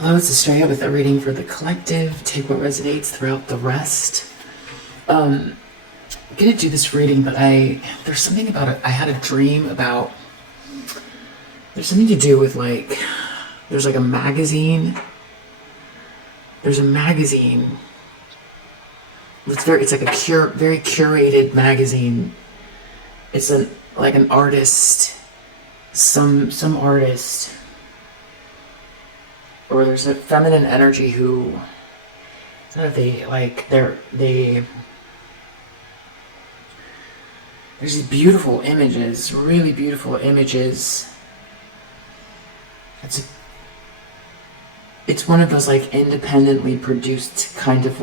Hello, it's Estrella with a reading for the collective. Take what resonates, throughout the rest. I'm gonna do this reading, but there's something about it. I had a dream about. There's something to do with there's like a magazine. There's a magazine. It's like a very curated magazine. It's like an artist, some artist. Or there's a feminine energy who, I don't know if there's these beautiful images, really beautiful images. It's one of those independently produced kind of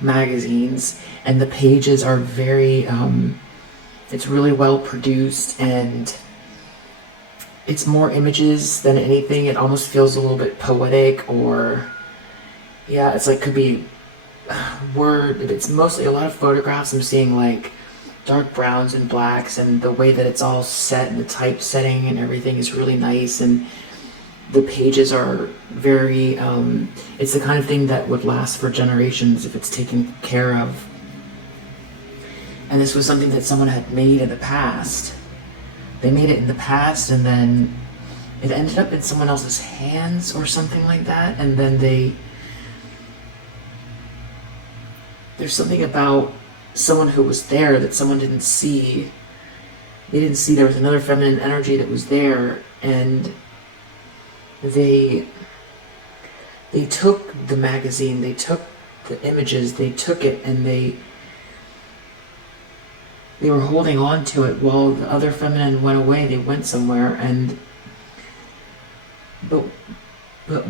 magazines, and the pages are very, it's really well produced, and it's more images than anything. It almost feels a little bit poetic, or yeah, it's could be word. It's mostly a lot of photographs. I'm seeing dark browns and blacks, and the way that it's all set and the typesetting and everything is really nice, and the pages are very it's the kind of thing that would last for generations if it's taken care of. And this was something that someone had made in the past. They made it in the past, and then it ended up in someone else's hands or something like that, and then there's something about someone who was there that someone didn't see. They didn't see there was another feminine energy that was there, and they took the magazine, they took the images, they took it, and they were holding on to it while the other feminine went away. They went somewhere, but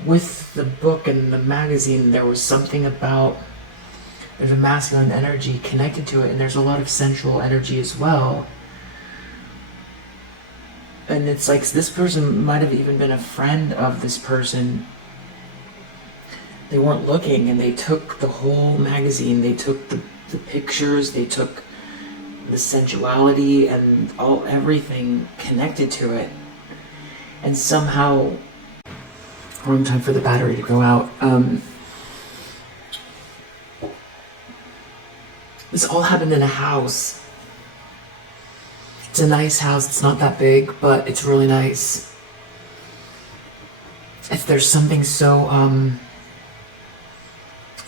with the book and the magazine, there was something about, there's a masculine energy connected to it, and there's a lot of sensual energy as well. And it's this person might have even been a friend of this person. They weren't looking, and they took the whole magazine, they took the pictures, they took the sensuality and everything connected to it. And somehow, wrong time for the battery to go out. This all happened in a house. It's a nice house. It's not that big, but it's really nice. There's something so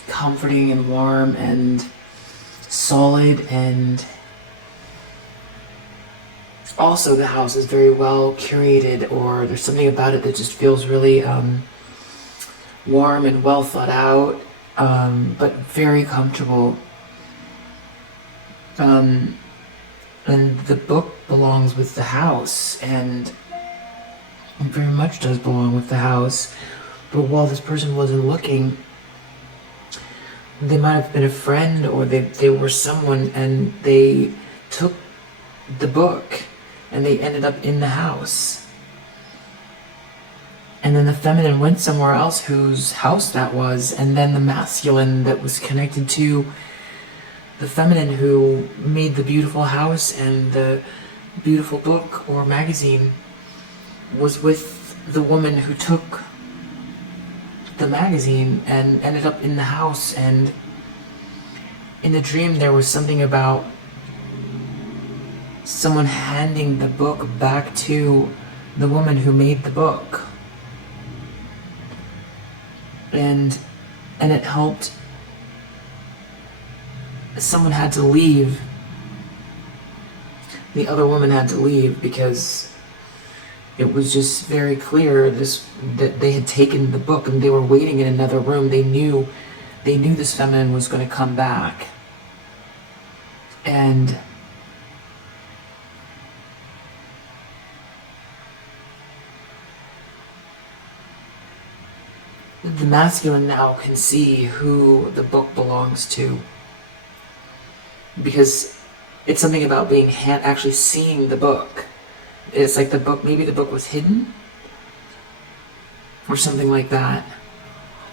comforting and warm and solid, and also the house is very well curated, or there's something about it that just feels really warm and well thought out, but very comfortable. And the book belongs with the house, and it very much does belong with the house. But while this person wasn't looking, they might have been a friend, or they were someone, and they took the book and they ended up in the house. And then the feminine went somewhere else whose house that was, and then the masculine that was connected to the feminine who made the beautiful house and the beautiful book or magazine was with the woman who took the magazine and ended up in the house. And in the dream there was something about someone handing the book back to the woman who made the book, and it helped. Someone had to leave. The other woman had to leave because it was just very clear that they had taken the book, and they were waiting in another room. They knew this feminine was going to come back, and the masculine now can see who the book belongs to, because it's something about being actually seeing the book. It's like the book, maybe the book was hidden or something like that.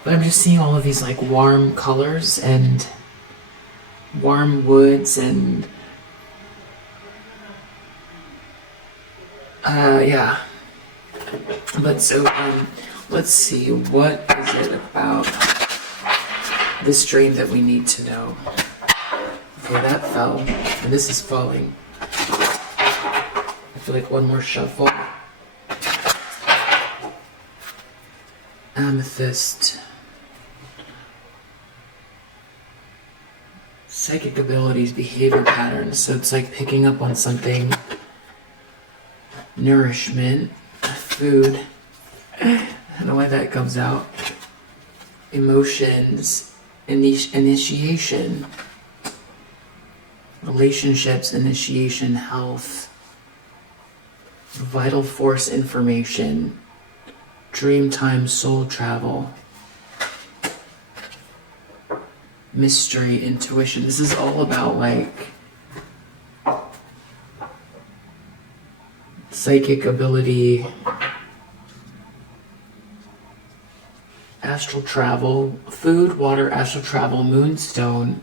But I'm just seeing all of these warm colors and warm woods, and yeah. But so Let's see, what is it about this dream that we need to know? Okay, that fell, and this is falling. I feel like one more shuffle. Amethyst. Psychic abilities, behavior patterns. So it's like picking up on something. Nourishment, food. I don't know why that comes out. Emotions, initiation. Relationships, initiation, health. Vital force information. Dream time, soul travel. Mystery, intuition. This is all about like psychic ability, astral travel, food, water, astral travel, moonstone,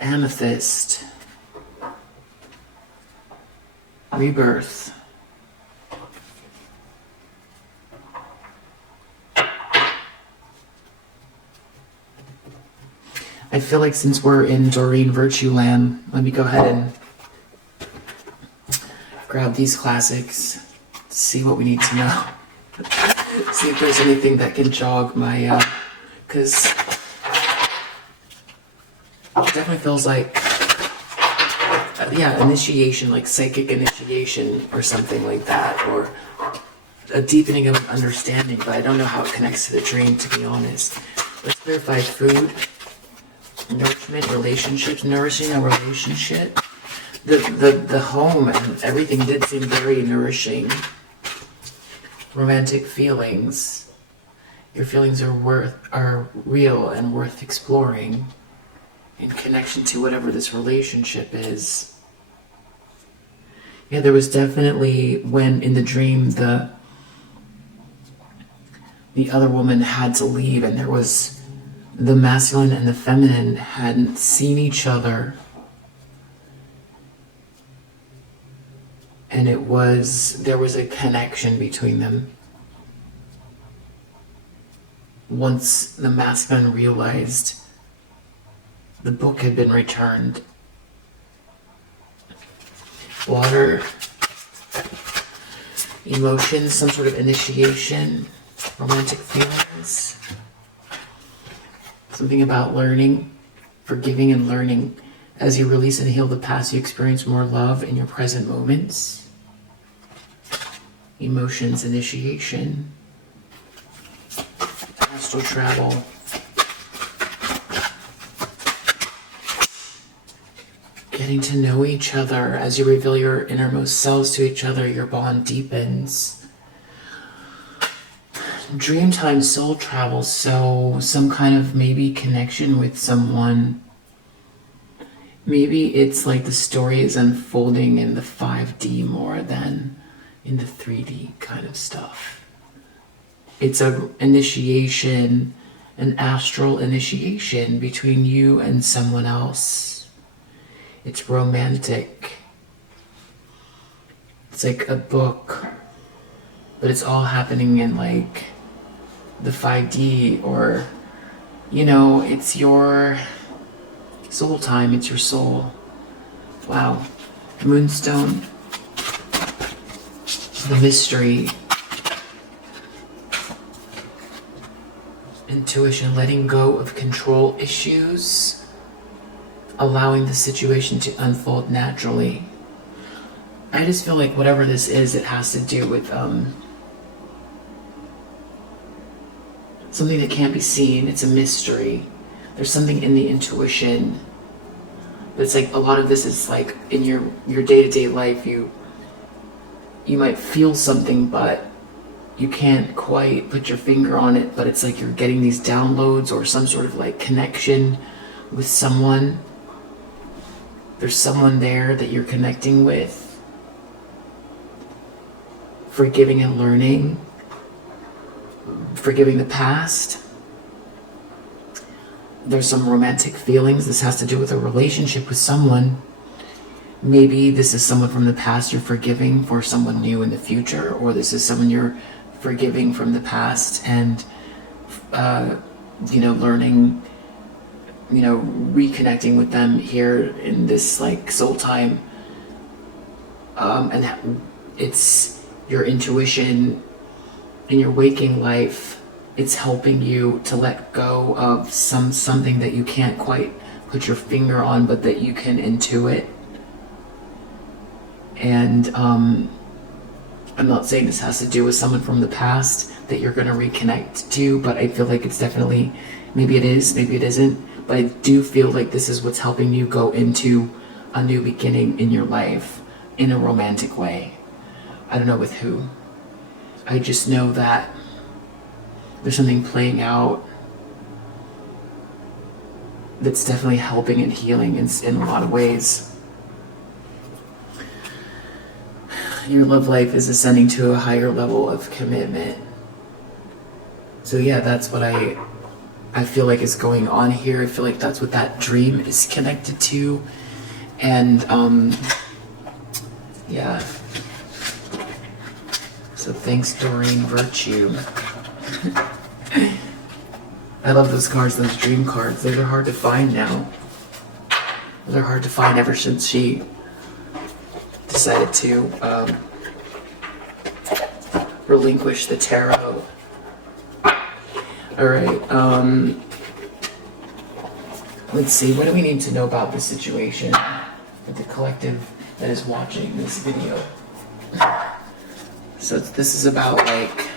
amethyst, rebirth. I feel like since we're in Doreen Virtue Land, let me go ahead and grab these classics, see what we need to know. See if there's anything that can jog my, because it definitely feels like, yeah, initiation, like psychic initiation or something like that, or a deepening of understanding, but I don't know how it connects to the dream, to be honest. Let's verify food. Nourishment, relationships, nourishing a relationship. The home and everything did seem very nourishing. Romantic feelings. Your feelings are real and worth exploring in connection to whatever this relationship is. Yeah, there was definitely when in the dream the other woman had to leave, and there was the masculine and the feminine hadn't seen each other, and there was a connection between them. Once the masculine realized the book had been returned. Water, emotions, some sort of initiation, romantic feelings. Something about learning, forgiving and learning. As you release and heal the past, you experience more love in your present moments. Emotions, initiation. Astral travel. Getting to know each other. As you reveal your innermost selves to each other, your bond deepens. Dreamtime soul travel, so some kind of maybe connection with someone. Maybe it's like the story is unfolding in the 5D more than in the 3D kind of stuff. It's an initiation, an astral initiation between you and someone else. It's romantic. It's like a book, but it's all happening in like the 5D, or, you know, it's your soul time, it's your soul. Wow. Moonstone. The mystery. Intuition, letting go of control issues, allowing the situation to unfold naturally. I just feel like whatever this is, it has to do with something that can't be seen. It's a mystery. There's something in the intuition. But it's like a lot of this is like in your day-to-day life, you might feel something, but you can't quite put your finger on it, but it's like you're getting these downloads or some sort of like connection with someone. There's someone there that you're connecting with. Forgiving and learning. Forgiving the past. There's some romantic feelings. This has to do with a relationship with someone. maybe this is someone from the past you're forgiving for someone new in the future, or this is someone you're forgiving from the past and, learning, reconnecting with them here in this like soul time. And it's your intuition in your waking life. It's helping you to let go of something that you can't quite put your finger on, but that you can intuit. And I'm not saying this has to do with someone from the past that you're going to reconnect to, but I feel like it's definitely, maybe it is, maybe it isn't, but I do feel like this is what's helping you go into a new beginning in your life in a romantic way. I don't know with who. I just know that there's something playing out that's definitely helping and healing in a lot of ways. Your love life is ascending to a higher level of commitment. So yeah, that's what I feel like is going on here. I feel like that's what that dream is connected to. And yeah. So thanks, Doreen Virtue. I love those cards, those dream cards. Those are hard to find now. Those are hard to find ever since she decided to relinquish the tarot. Alright, let's see, what do we need to know about this situation with the collective that is watching this video? So this is about like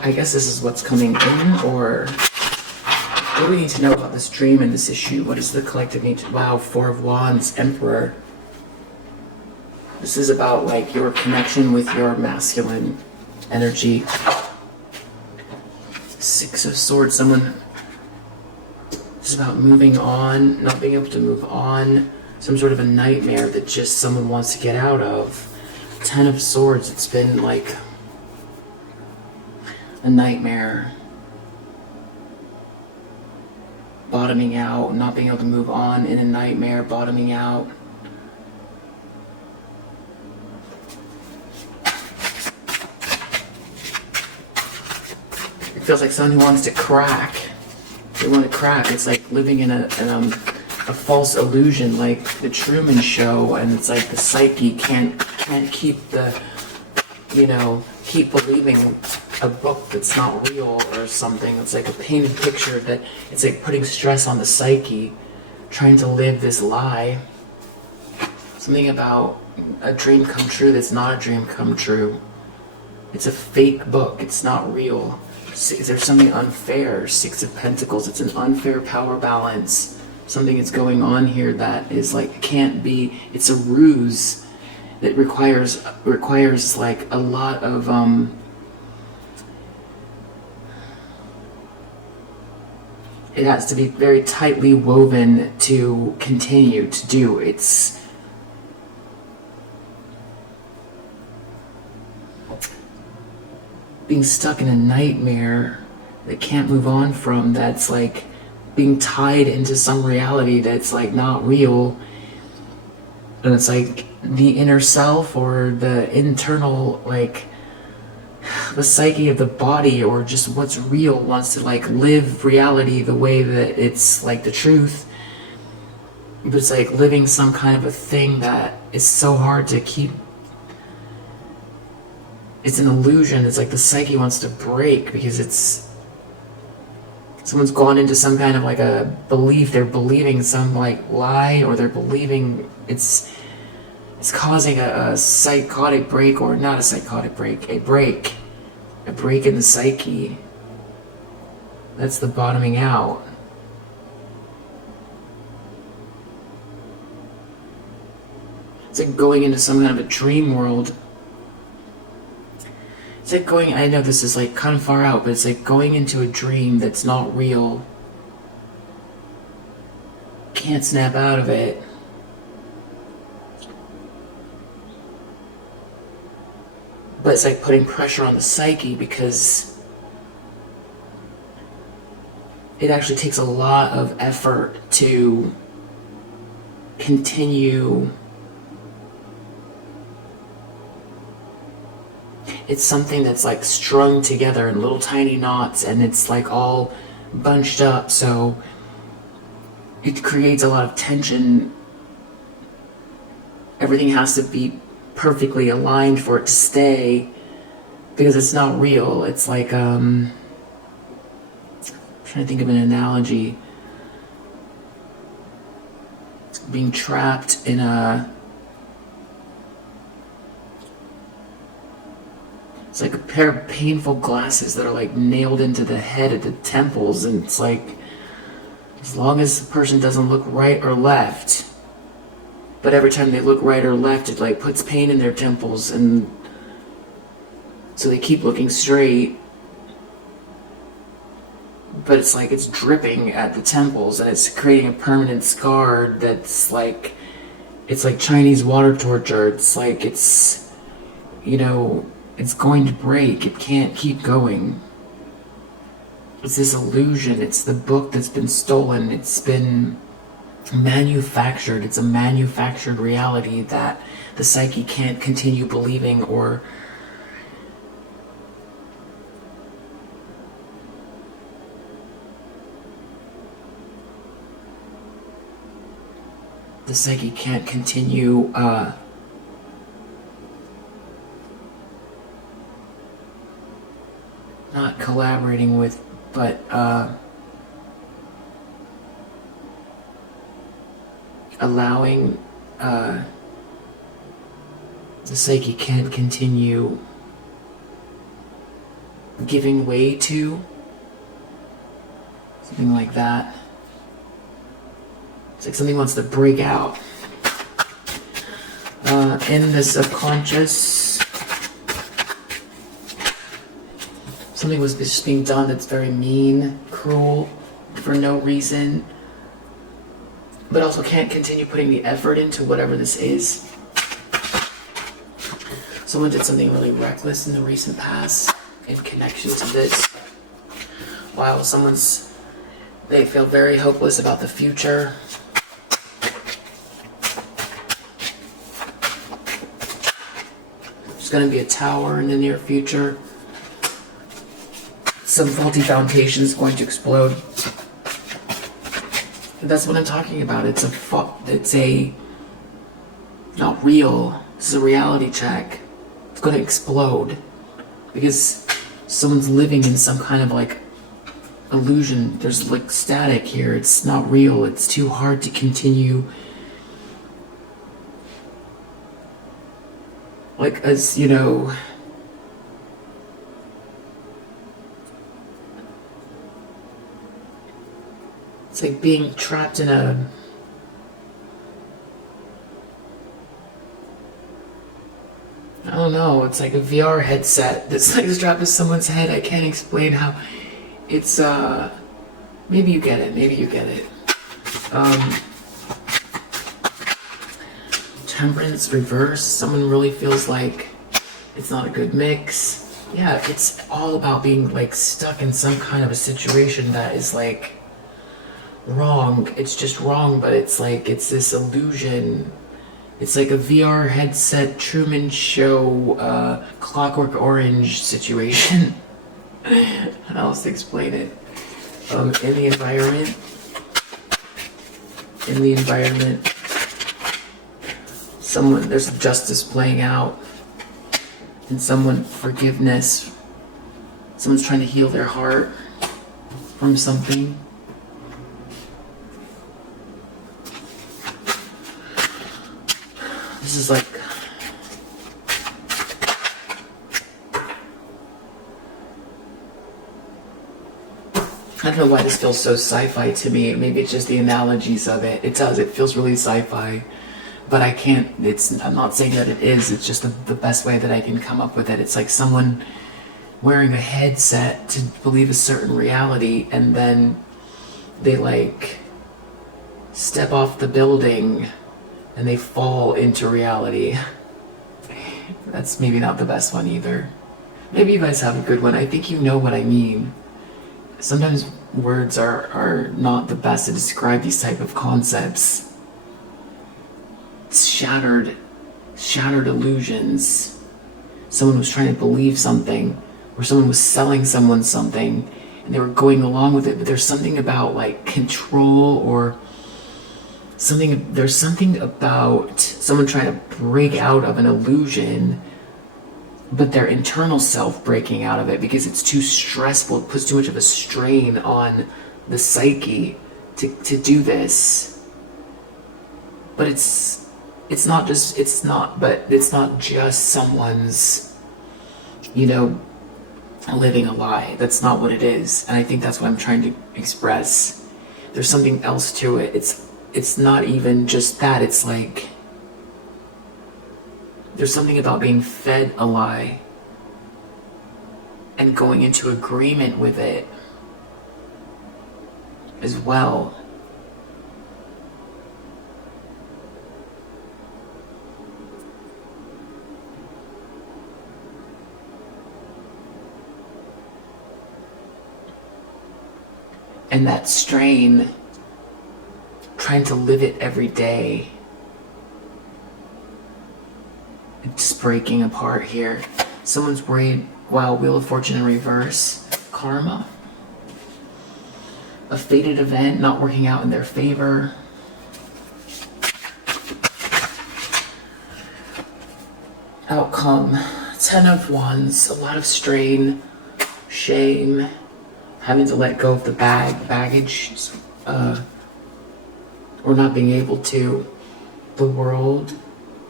I guess this is what's coming in, or what do we need to know about this dream and this issue? What does the collective need to... Wow, Four of Wands, Emperor. This is about like your connection with your masculine energy. Six of Swords, someone... This is about moving on, not being able to move on. Some sort of a nightmare that just someone wants to get out of. Ten of Swords, it's been like a nightmare. Bottoming out, not being able to move on in a nightmare, bottoming out. It feels like someone who wants to crack. They want to crack. It's like living in a false illusion, like the Truman Show, and it's like the psyche can't keep keep believing a book that's not real or something. It's like a painted picture that it's like putting stress on the psyche, trying to live this lie. Something about a dream come true that's not a dream come true. It's a fake book. It's not real. There's something unfair. Six of Pentacles. It's an unfair power balance. Something is going on here that is like can't be. It's a ruse that requires like a lot of it has to be very tightly woven to continue to do. It's being stuck in a nightmare that can't move on from, that's like being tied into some reality that's like not real. And it's like the inner self or the internal, like the psyche of the body or just what's real wants to like live reality the way that it's like the truth. But it's like living some kind of a thing that is so hard to keep. It's an illusion. It's like the psyche wants to break because it's someone's gone into some kind of like a belief. They're believing some like lie, or they're believing it's causing a psychotic break, or not a psychotic break, a break in the psyche. That's the bottoming out. It's like going into some kind of a dream world. It's like going, I know this is like kind of far out, but it's like going into a dream that's not real. Can't snap out of it. But it's like putting pressure on the psyche because it actually takes a lot of effort to continue. It's something that's like strung together in little tiny knots, and it's like all bunched up, so it creates a lot of tension. Everything has to be perfectly aligned for it to stay, because it's not real. It's like I'm trying to think of an analogy. Being trapped in it's like a pair of painful glasses that are like nailed into the head at the temples, and it's like, as long as the person doesn't look right or left, but every time they look right or left, it like puts pain in their temples, and so they keep looking straight, but it's like it's dripping at the temples, and it's creating a permanent scar that's like, it's like Chinese water torture. It's like, it's, you know, it's going to break. It can't keep going. It's this illusion. It's the book that's been stolen. It's been manufactured. It's a manufactured reality that the psyche can't continue believing, or the psyche can't continue not collaborating with, but allowing, the psyche can't continue giving way to, something like that. It's like something wants to break out. In the subconscious, something was just being done that's very mean, cruel, for no reason, but also can't continue putting the effort into whatever this is. Someone did something really reckless in the recent past in connection to this. While they feel very hopeless about the future. There's going to be a tower in the near future. Some faulty foundation is going to explode. That's what I'm talking about. It's not real. This is a reality check. It's going to explode because someone's living in some kind of like illusion. There's like static here. It's not real. It's too hard to continue. Like, as you know, it's like being trapped in I don't know, it's like a VR headset that's like strapped to someone's head. I can't explain how. It's, maybe you get it. Temperance reverse, someone really feels like it's not a good mix. Yeah, it's all about being like stuck in some kind of a situation that is like wrong. It's just wrong, but it's like, it's this illusion. It's like a VR headset, Truman Show, Clockwork Orange situation. How else to explain it? In the environment, there's justice playing out, and forgiveness. Someone's trying to heal their heart from something. This is like, I don't know why this feels so sci-fi to me. Maybe it's just the analogies of it. It does. It feels really sci-fi. But I can't, I'm not saying that it is. It's just the best way that I can come up with it. It's like someone wearing a headset to believe a certain reality, and then they like step off the building and they fall into reality. That's maybe not the best one either. Maybe you guys have a good one. I think you know what I mean. sometimes words are not the best to describe these type of concepts. Shattered illusions. Someone was trying to believe something, or someone was selling someone something, and they were going along with it, but there's something about like control or something. There's something about someone trying to break out of an illusion, but their internal self breaking out of it because it's too stressful. It puts too much of a strain on the psyche to do this. But it's not just someone's, living a lie. That's not what it is. And I think that's what I'm trying to express. There's something else to it. It's not even just that. It's like there's something about being fed a lie and going into agreement with it as well. And that strain, trying to live it every day, it's breaking apart here. Someone's worried. Wow, Wheel of Fortune in reverse. Karma. A fated event not working out in their favor. Outcome. 10 of Wands. A lot of strain, shame, having to let go of the baggage, or not being able to. The World.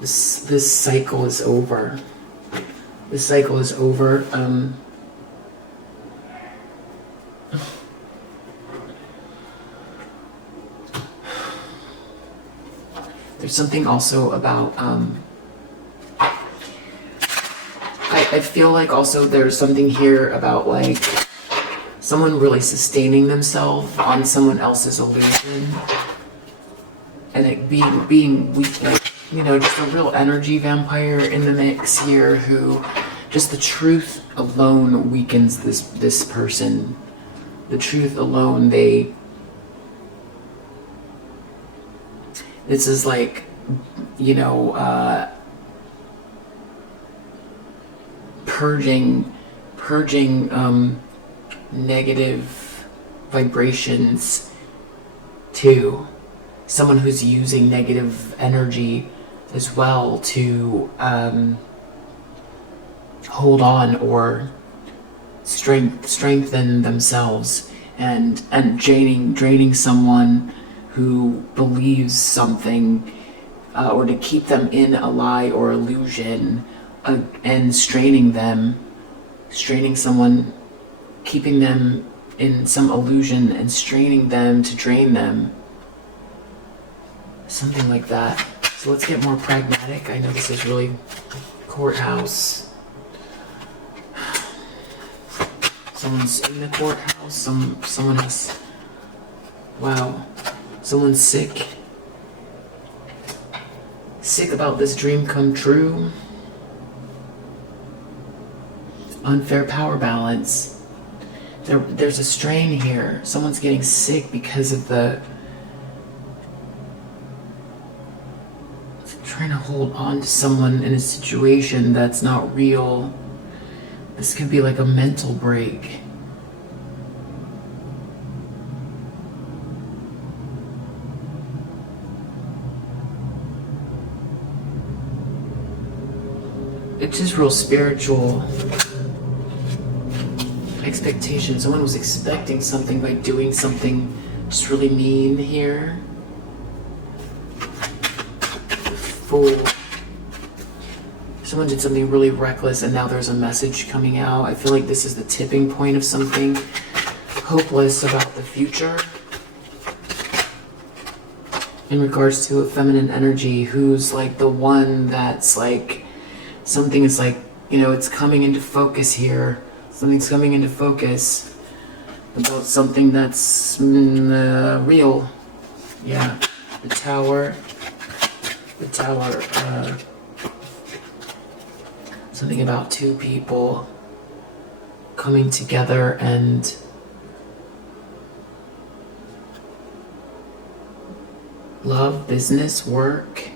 This cycle is over. This cycle is over. There's something also about I feel like also there's something here about like someone really sustaining themselves on someone else's illusion, and it being weak, like, just a real energy vampire in the mix here, who just the truth alone weakens this person. The truth alone, this is like, purging negative vibrations to someone who's using negative energy as well to hold on or strengthen themselves, and draining someone who believes something, or to keep them in a lie or illusion, and straining someone, keeping them in some illusion and straining them to drain them. Something like that. So let's get more pragmatic. I know this is really courthouse. Someone's in the courthouse. Someone has. Wow. Someone's sick. Sick about this dream come true. Unfair power balance. There's a strain here. Someone's getting sick because of trying to hold on to someone in a situation that's not real. This could be like a mental break. It's just real spiritual expectation. Someone was expecting something by doing something just really mean here. Fool. Someone did something really reckless, and now there's a message coming out. I feel like this is the tipping point of something hopeless about the future. In regards to a feminine energy, who's like the one that's like, something is like, it's coming into focus here. Something's coming into focus about something that's real. Yeah. The tower. Something about two people coming together and love, business, work,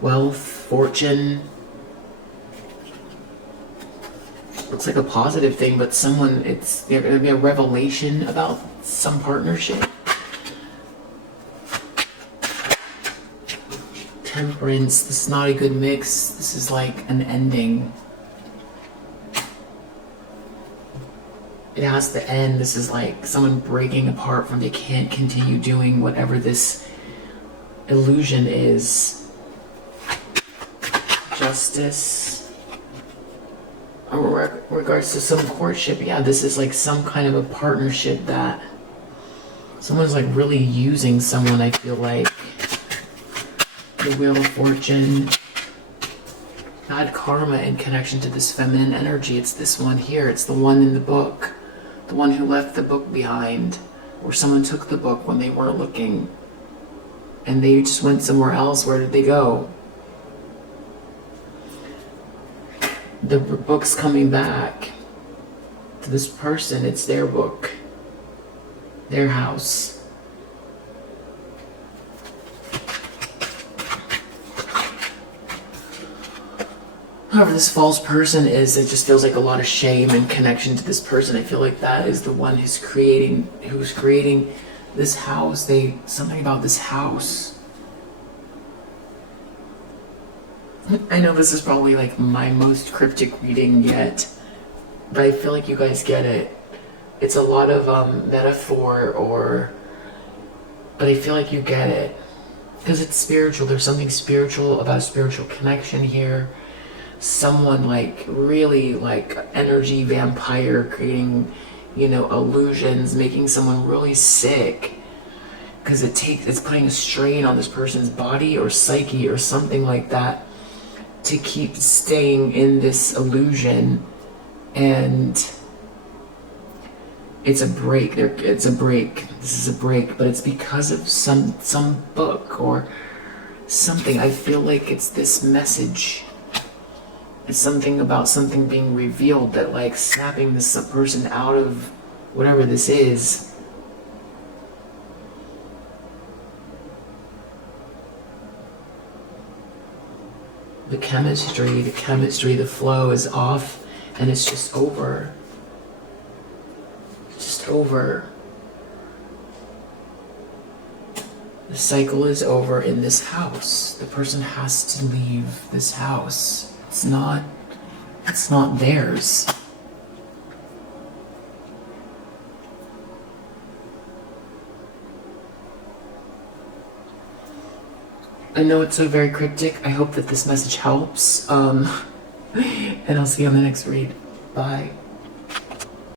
wealth, fortune. Looks like a positive thing, but someone, it's going to be a revelation about some partnership. Temperance, this is not a good mix. This is like an ending. It has to end. This is like someone breaking apart from they can't continue doing whatever this illusion is. Justice. In regards to some courtship, yeah, this is like some kind of a partnership that someone's like really using someone, I feel like. The Wheel of Fortune. Bad karma in connection to this feminine energy. It's this one here. It's the one in the book. The one who left the book behind. Or someone took the book when they weren't looking. And they just went somewhere else. Where did they go? The book's coming back to this person. It's their book. Their house. Whoever this false person is, it just feels like a lot of shame in connection to this person. I feel like that is the one who's creating this house. Something about this house. I know this is probably like my most cryptic reading yet, but I feel like you guys get it. It's a lot of metaphor, but I feel like you get it. Because it's spiritual. There's something spiritual about a spiritual connection here. Someone like really like energy vampire creating, illusions, making someone really sick. Because it's putting a strain on this person's body or psyche or something like that to keep staying in this illusion. And it's a break. It's a break. This is a break, but it's because of some book or something. I feel like it's this message. It's something about something being revealed that like snapping this person out of whatever this is. The chemistry, the flow is off and it's just over. It's just over. The cycle is over in this house. The person has to leave this house. It's not theirs. I know it's so very cryptic. I hope that this message helps. And I'll see you on the next read. Bye.